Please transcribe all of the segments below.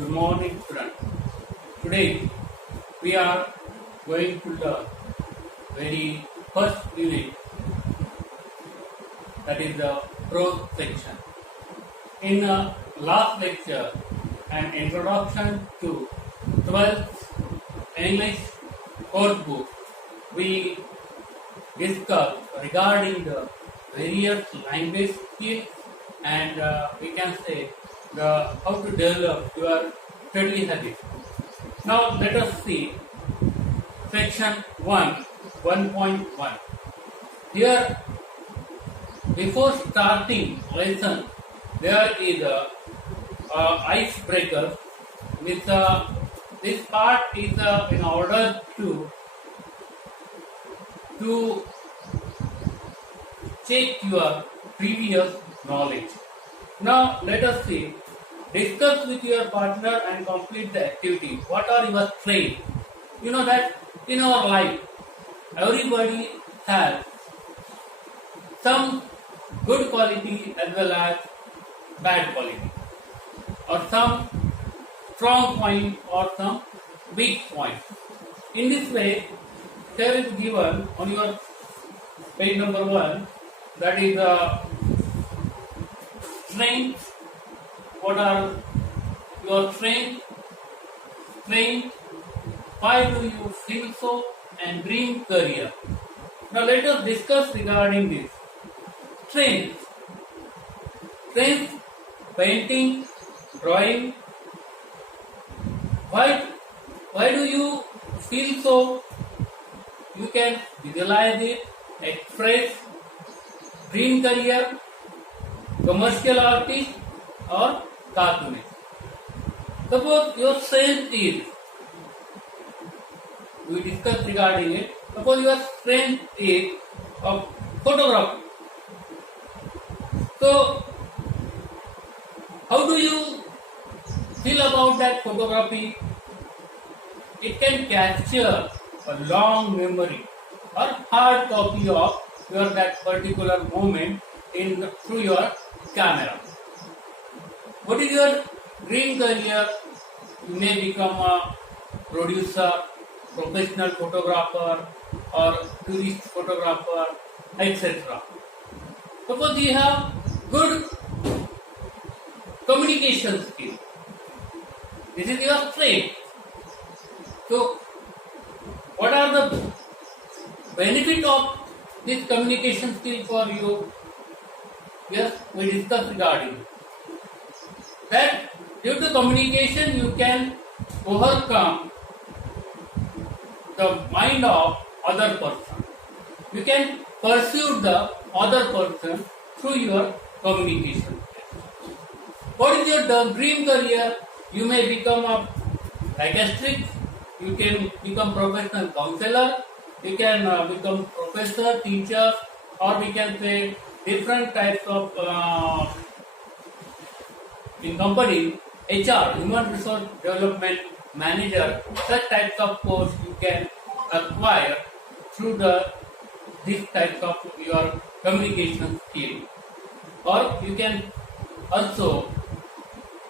Good morning, students. Today we are going to learn very first unit, that is the prose section. In last lecture, an introduction to 12th English course book, we discussed regarding the various language skills and we can say how to develop your study habit. Now let us see section 1.1. Here, before starting lesson, there is a icebreaker. With this part is in order to check your previous knowledge. Now let us see. Discuss with your partner and complete the activity. What are your strengths? You know that in our life, everybody has some good quality as well as bad quality, or some strong point or some weak point. In this way, there is given on your page number 1, that is strengths. What are your strengths? Why do you feel so? And dream career. Now let us discuss regarding this. Strengths. Painting, drawing. Why do you feel so? You can visualize it, express. Dream career, commercial artist or cartoonist. Suppose your strength is, we discussed regarding it, suppose your strength is of photography. So, how do you feel about that photography? It can capture a long memory or hard copy of your that particular moment through your camera. What is your dream career? You may become a producer, professional photographer, or tourist photographer, etc. Suppose you have good communication skill. This is your strength. So, what are the benefits of this communication skill for you? Yes, we discussed regarding that. Due to communication, you can overcome the mind of other person. You can pursue the other person through your communication. What is your dream career? You may become a psychiatrist. You can become professional counselor. You can become professor, teacher, or we can say different types of in company, HR, human resource development manager. Such types of course you can acquire through these types of your communication skill, or you can also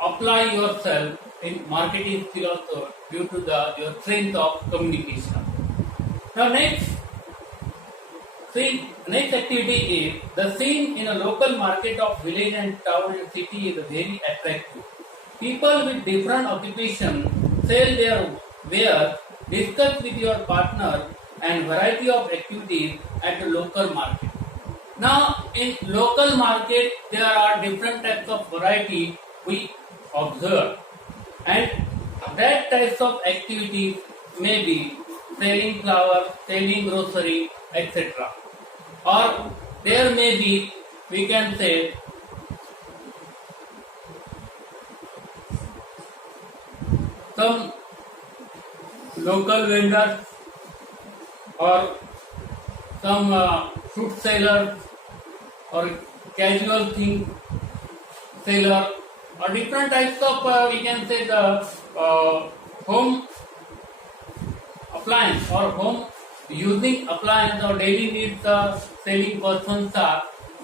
apply yourself in marketing skill also due to your strength of communication. Now next activity is the scene in a local market of village and town and city is very attractive. People with different occupations sell their wares, discuss with your partner and variety of activities at the local market. Now in local market there are different types of variety we observe, and that types of activities may be selling flowers, selling grocery, etc. Or there may be, we can say, some local vendors or some fruit sellers or casual thing seller, or different types of, we can say, the home appliance or home using appliance or daily needs selling persons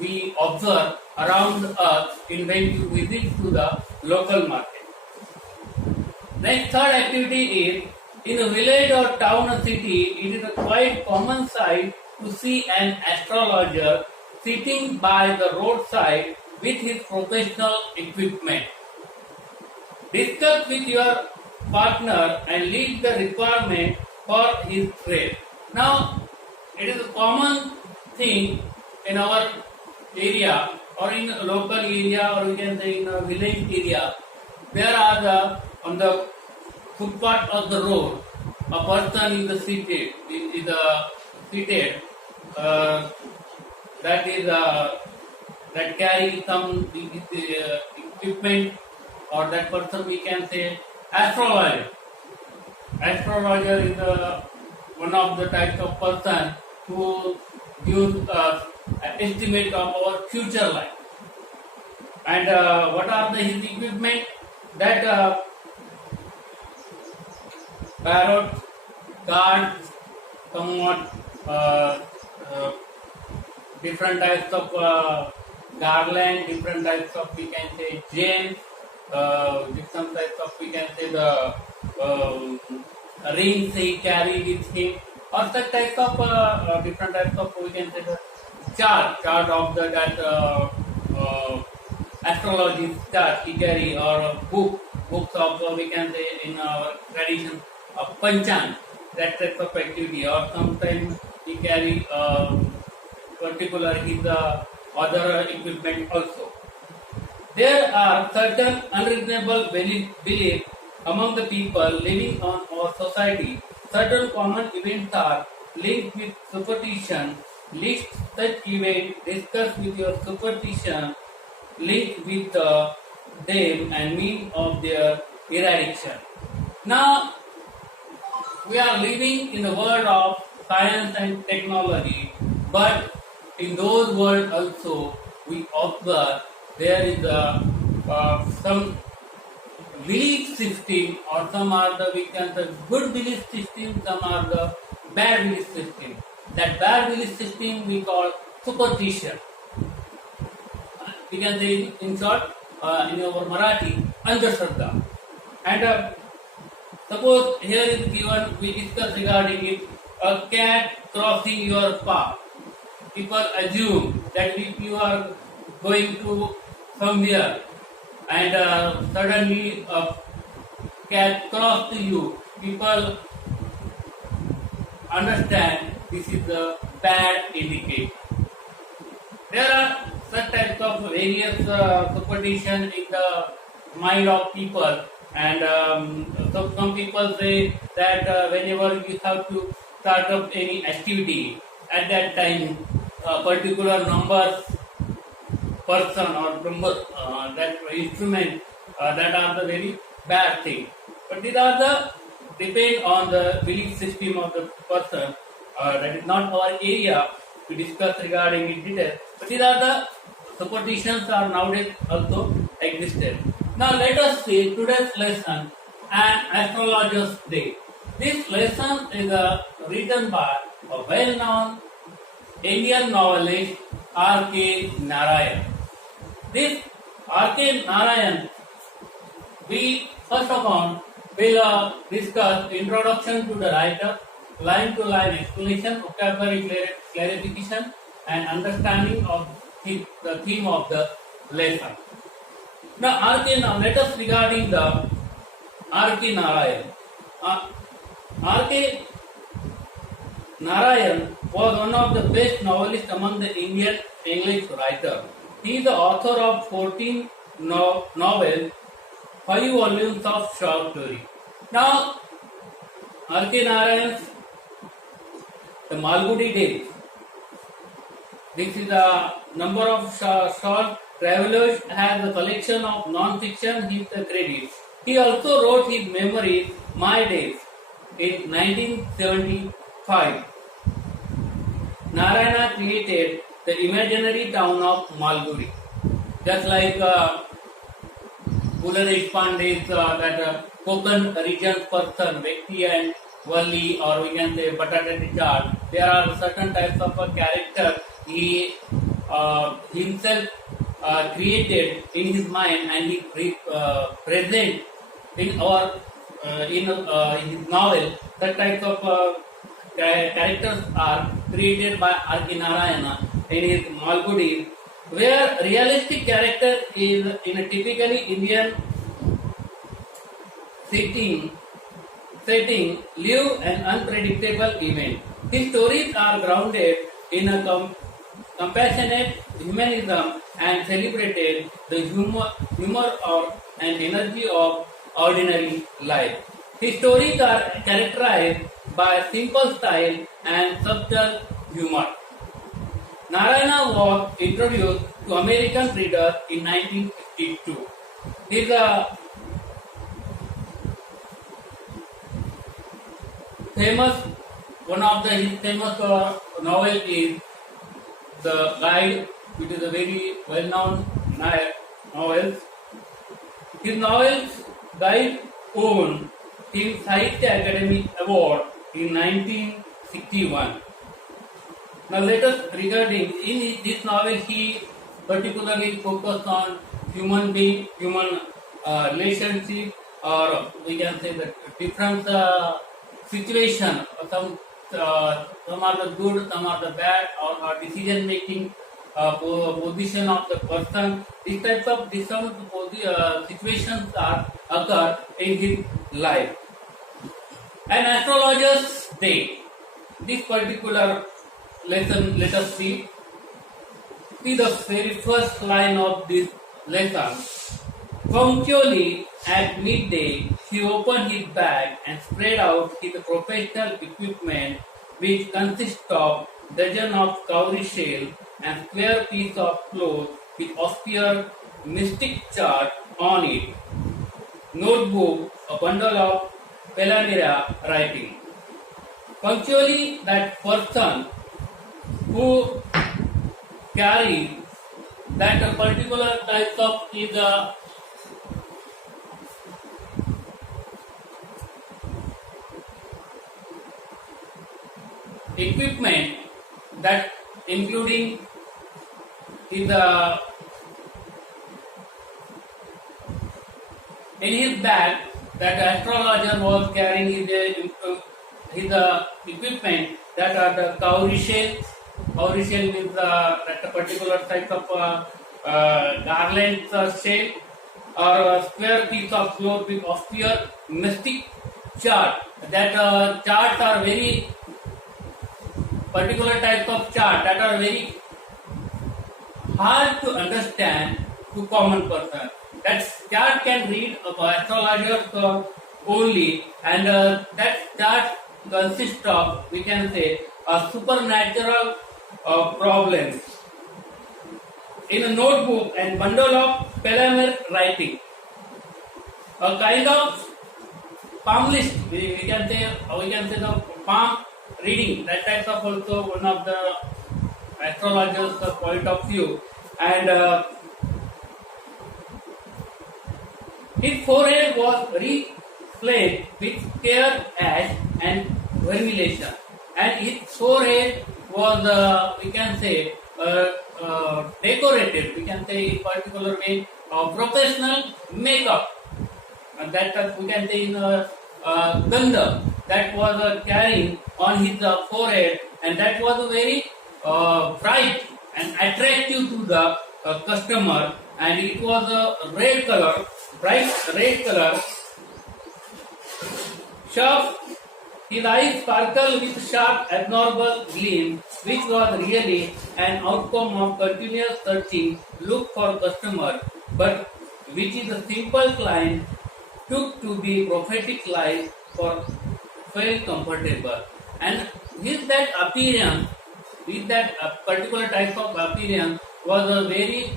we observe around us in when you visit to the local market. Next, third activity is in a village or town or city, it is a quite common sight to see an astrologer sitting by the roadside with his professional equipment. Discuss with your partner and list the requirement for his trade. Now, it is a common thing in our area or in a local area or we can say in a village area. There are on the footpath of the road, a person is seated, uh, that carry some equipment, or that person we can say astrologer. Astrologer is one of the types of person who gives an estimate of our future life. And what are his equipment? That parrot, cards, somewhat different types of garland, different types of we can say gems, different types of we can say the rings he carry with him, or such types of different types of we can say the chart of that astrology chart he carry, or books of we can say in our tradition of panchang, that type of activity, or sometimes he carry particular his other equipment also. There are certain unreasonable beliefs among the people living on our society. Certain common events are linked with superstition. List such events, discuss with your superstition, linked with them and mean of their eradication. Now, we are living in the world of science and technology, but in those worlds also we observe there is some belief system, or some are the we can say good belief system, some are the bad belief system. That bad belief system we call superstition. We can say in short in our Marathi, Andhashraddha. And suppose here is given, we discuss regarding it, a cat crossing your path. People assume that if you are going to somewhere and suddenly a cat crossed to you, people understand this is a bad indicator. There are such types of various superstition in the mind of people, and so some people say that whenever you have to start up any activity, at that time a particular number person or number that instrument that are the very bad thing. But these are the depend on the belief system of the person. That is not our area to discuss regarding in detail. But these are the superstitions are nowadays also existed. Now let us see today's lesson, An Astrologer's Day. This lesson is written by a well-known Indian novelist R.K. Narayan. This R.K. Narayan, we first of all will discuss introduction to the writer, line-to-line explanation, vocabulary clarification, and understanding of the theme of the lesson. Now, let us regarding the R.K. Narayan. R.K. Narayan was one of the best novelists among the Indian English writers. He is the author of 14 novels, 5 volumes of short story. Now, R.K. Narayan's The Malgudi Days. This is a number of short travelers, has a collection of non-fiction, his credits. He also wrote his memoirs, My Days, in 1975. Narayana created the imaginary town of Malgudi. Just like Pula Deshpande's that Konkan region person, Vyakti and Valli, or we can say Batata Chart, there are certain types of character he himself created in his mind, and he present in our in his novel, that type of characters are created by R.K. Narayana in his Malgudi, where realistic character is in a typically Indian setting, live an unpredictable event. His stories are grounded in a compassionate humanism and celebrated the humor or and energy of ordinary life. His stories are characterized by simple style and subtle humor. Narayana was introduced to American readers in 1952. His one of the his famous novel is The Guide, which is a very well-known novel. His novels Guide won him Sahitya Academy Award in 1961. Now let us regarding in this novel he particularly focused on human relationship, or we can say that different situation. Some are the good, some are the bad, or decision making position of the person. These types of different situations are occur in his life. An astrologer's day. This particular lesson, let us see. See the very first line of this lesson. Punctually at midday, he opened his bag and spread out his professional equipment, which consists of dozen of cowrie shell and square piece of cloth with austere mystic chart on it, notebook, a bundle of Pelamira writing. Punctually, that person who carries that particular type of is equipment that including in his bag, that astrologer was carrying his equipment that are the cowrie shell. Cowrie shell is that a particular type of garland shell, or a square piece of cloth with austere mystic chart. That charts are very particular types of chart that are very hard to understand to common person. That chart can read astrologers only, and that chart consists of, we can say, a supernatural problems. In a notebook and bundle of Pelamir writing, a kind of palm list, we can say the palm reading, that type of also one of the astrologers' point of view. And his forehead was reflected with care, ash and vermilion, and his forehead was we can say decorated, we can say in particular way professional makeup, and that we can say in ganda that was carrying on his forehead, and that was very bright and attractive to the customer, and it was a red color, bright red color, sharp. His eyes sparkled with sharp abnormal gleam, which was really an outcome of continuous searching look for customer, but which is a simple client took to be prophetic life for felt comfortable. And with that appearance, with that particular type of appearance was very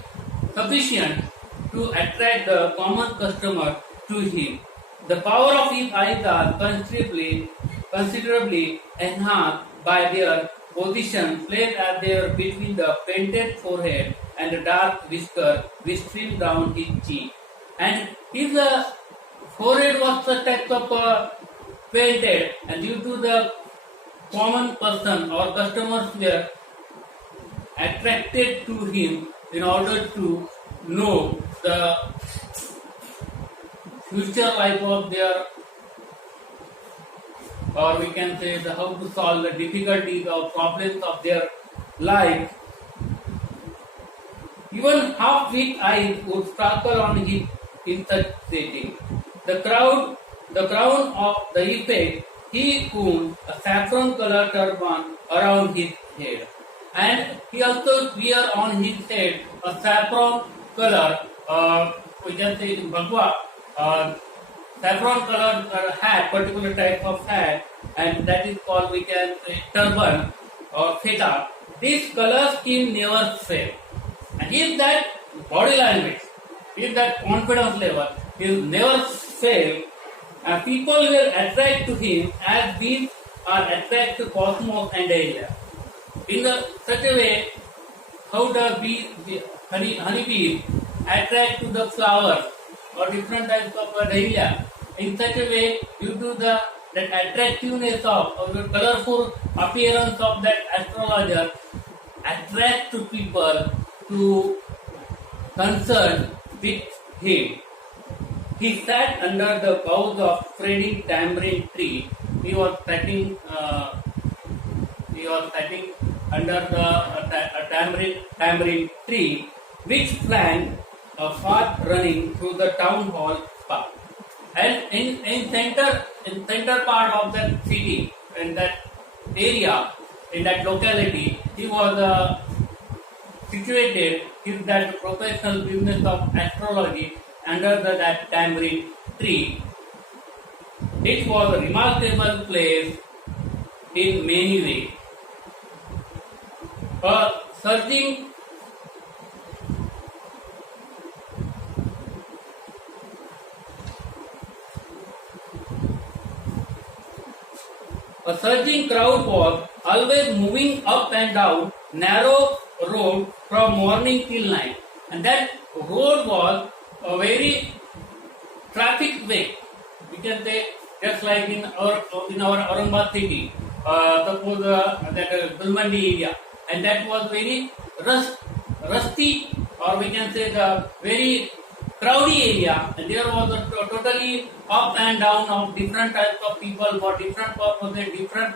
sufficient to attract the common customer to him. The power of his eyes are considerably enhanced by their position placed as they are between the painted forehead and the dark whisker which streamed down his cheek. And his forehead was such type of painted, and due to the common person or customers were attracted to him in order to know the future life of their or we can say how to solve the difficulties or problems of their life. Even half-weak eyes would sparkle on him in such setting. The crown of the effect, he owned a saffron-colored turban around his head, and he also wear on his head a saffron color, we can say bhagwa, saffron colored hat, particular type of hat, and that is called, we can say, turban or feta. This color scheme never fail. And if that body language, if that confidence level is never fail, people will attract to him as bees are attract to cosmos and Dahlia. In such a way, how the honeybees attract to the flowers or different types of Dahlia. In such a way, due to that attractiveness of or the colorful appearance of that astrologer, attract to people to concern with him. He sat under the boughs of spreading tamarind tree. He was sitting under the tamarind tree, which flanked a path running through the town hall park. And in center part of that city, in that area, in that locality, he was situated in that professional business of astrology under that tamarind tree. It was a remarkable place in many ways. A surging crowd was always moving up and down narrow road from morning till night, and that road was a very traffic way. We can say just like in our Aurangabad city, suppose that Gulmandi area, and that was very rusty, or we can say the very crowdy area, and there was a totally up and down of different types of people for different purposes, different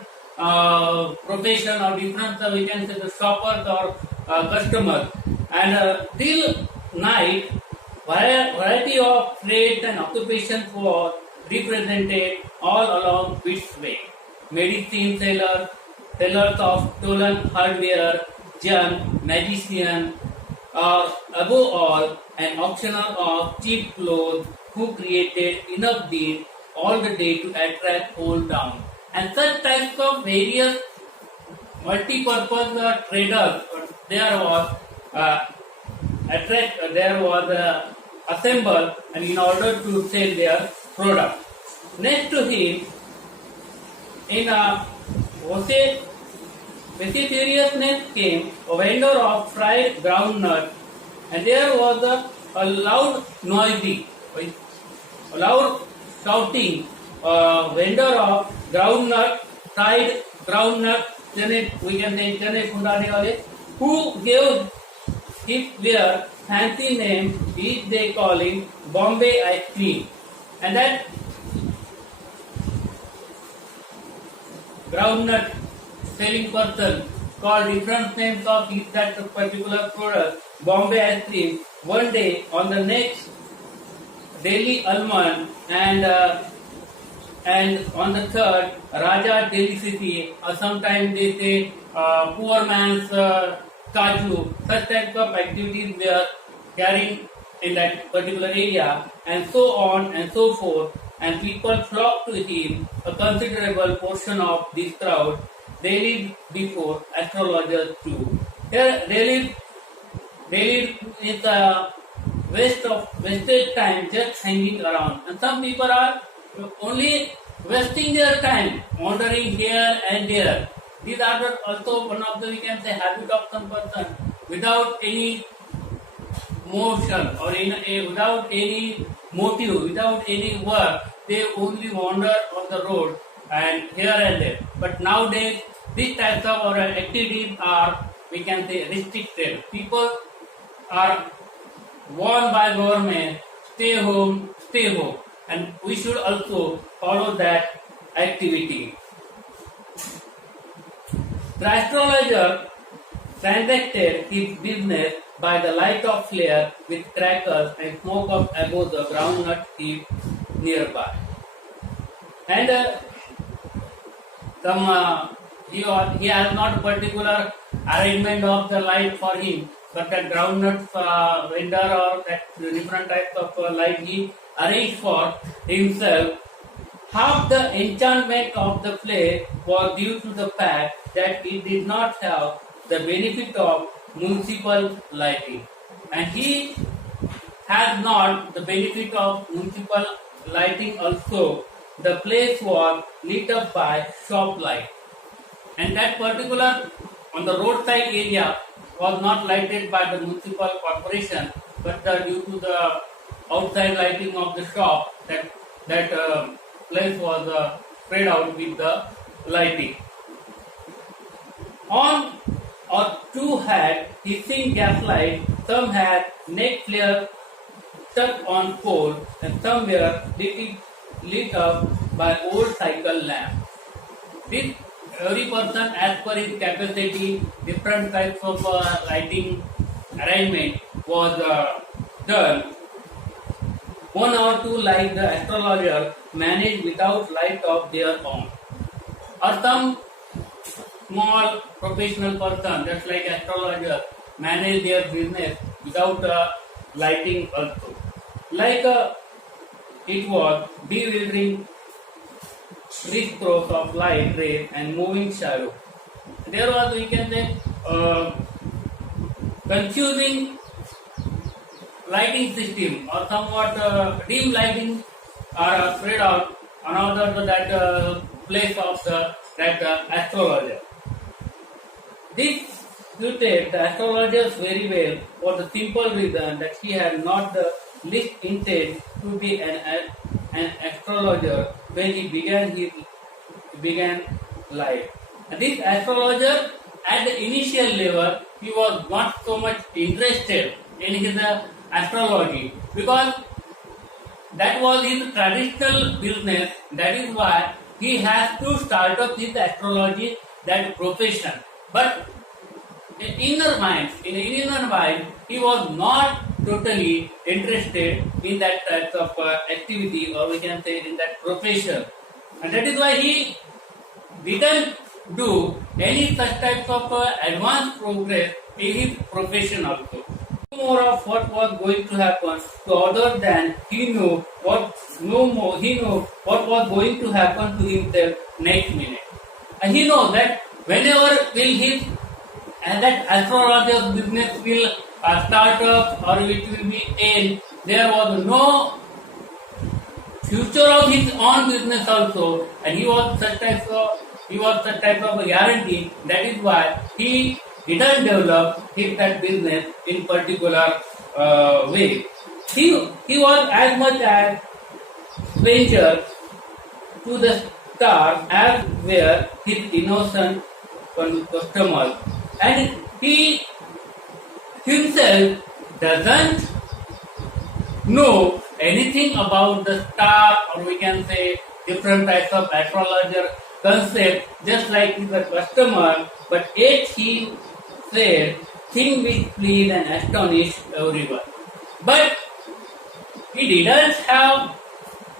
profession, or different we can say the shoppers or customers, and till night variety of trades and occupations was represented all along its way. Medicine sellers of stolen hardware, junk, magician, or above all, an auctioneer of cheap clothes who created enough deals all the day to attract whole town. And such types of various multi-purpose traders there was assembled and in order to sell their product. Next to him, in a vociferousness came a vendor of fried groundnut, and there was a loud shouting vendor of fried groundnut, we can say chane phundane wale, who gave his wear fancy name, which they call him Bombay ice cream, and that groundnut selling person called different names of that particular product, Bombay ice cream. One day on the next Delhi almond, and on the third Raja Delicity, or sometimes they say poor man's kaju. Such types of activities were carrying in that particular area, and so on and so forth. And people flocked to him. A considerable portion of this crowd, they lived before astrologers too. Here they lived in the wasted time just hanging around. And some people are only wasting their time wandering here and there. These are also one of the, we can say, habit of some person without any motion or without any motive, without any work. They only wander on the road and here and there. But nowadays, these types of activities are, we can say, restricted. People are warned by government, stay home, and we should also follow that activity. The astrologer transacted his business by the light of flare with crackers and smoke of above the groundnut heap nearby. And he has not particular arrangement of the light for him, but that groundnut vendor or that different types of light he arranged for himself. Half the enchantment of the play was due to the fact that it did not have the benefit of municipal lighting, and he has not the benefit of municipal lighting also. The place was lit up by shop light, and that particular on the roadside area was not lighted by the municipal corporation, but due to the outside lighting of the shop, that place was spread out with the lighting. On or two had hissing gaslight, some had neck flare stuck on pole, and some were lit up by old cycle lamps. This every person as per his capacity, different types of lighting arrangement was done. One or two, like the astrologer, managed without light of their own, or some small professional person, just like astrologer, manage their business without lighting also. Like it was bewildering crisscross of light rays and moving shadow. There was, we can say, confusing lighting system or somewhat dim lighting are spread out another that place of that astrologer. This suited the astrologers very well for the simple reason that he had not the least intent to be an astrologer when he began life. And this astrologer at the initial level he was not so much interested in his astrology because that was his traditional business. That is why he has to start up his astrology, that profession. But in inner mind, he was not totally interested in that type of activity, or we can say in that profession. And that is why he didn't do any such types of advanced progress in his profession also. More of what was going to happen to other than he knew what was going to happen to himself next minute. And he knows that whenever will his that astrologer's business will start up or it will be end, there was no future of his own business also, and he was such type of a guarantee. That is why he didn't develop his that business in particular way. He was as much as stranger to the star as were his innocent customers, and he himself doesn't know anything about the star, or we can say different types of astrologer concept, just like the customer, but yet he said things which please and astonish everyone. But he didn't have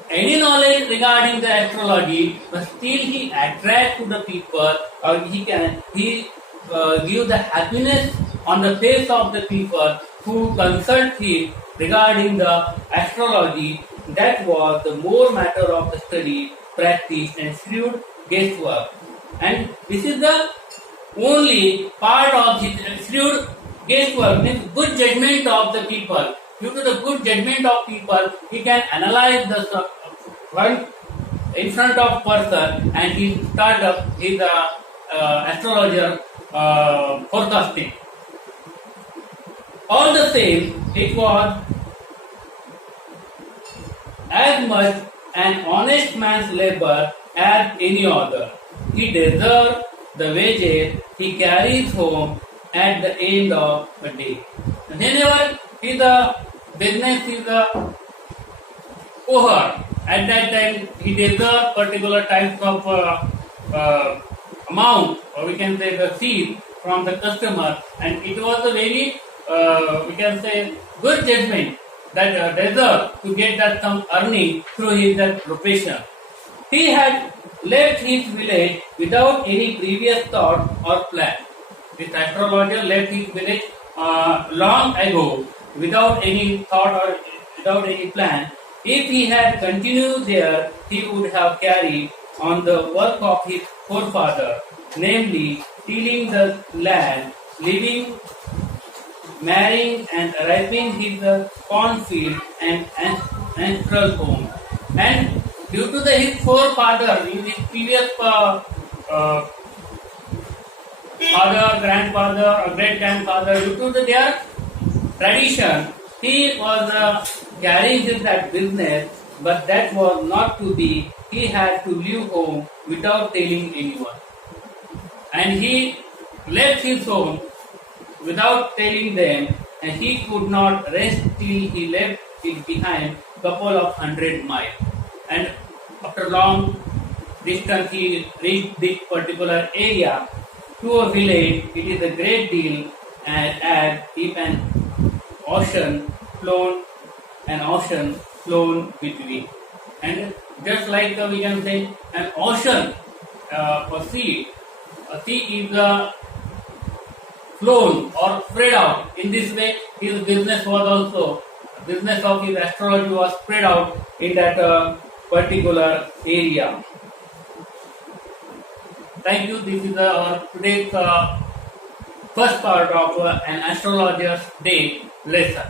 any knowledge regarding the astrology, but still he attracts to the people, or he give the happiness on the face of the people who consult him regarding the astrology. That was the more matter of the study, practice and shrewd guesswork. And this is the only part of his shrewd guesswork, means good judgment of the people. Due to the good judgment of people, he can analyze the one in front of person and he start up his astrologer forecasting. All the same, it was as much an honest man's labor as any other. He deserves the wages he carries home at the end of the day. Whenever his business is over, at that time he deserves particular types of amount, or we can say the fee from the customer, and it was a very, we can say, good judgment that deserved to get that some earning through his that profession. He had left his village without any previous thought or plan. This astrologer left his village long ago without any thought or without any plan. If he had continued there, he would have carried on the work of his forefather, namely tilling the land, living, marrying, and ripening his cornfield and ancestral home. And due to his forefather, his previous father, grandfather, or great grandfather, due to their tradition, he was carrying that business, but that was not to be. He had to leave home without telling anyone. And he left his home without telling them, and he could not rest till he left it behind couple of 100 miles. And after long distance, he reached this particular area to a village. It is a great deal, and as if an ocean flown between. And just like we can say an ocean, a sea is flown or spread out. In this way, his business of his astrology was spread out in that particular area. Thank you. This is our today's first part of an astrologer's day lesson.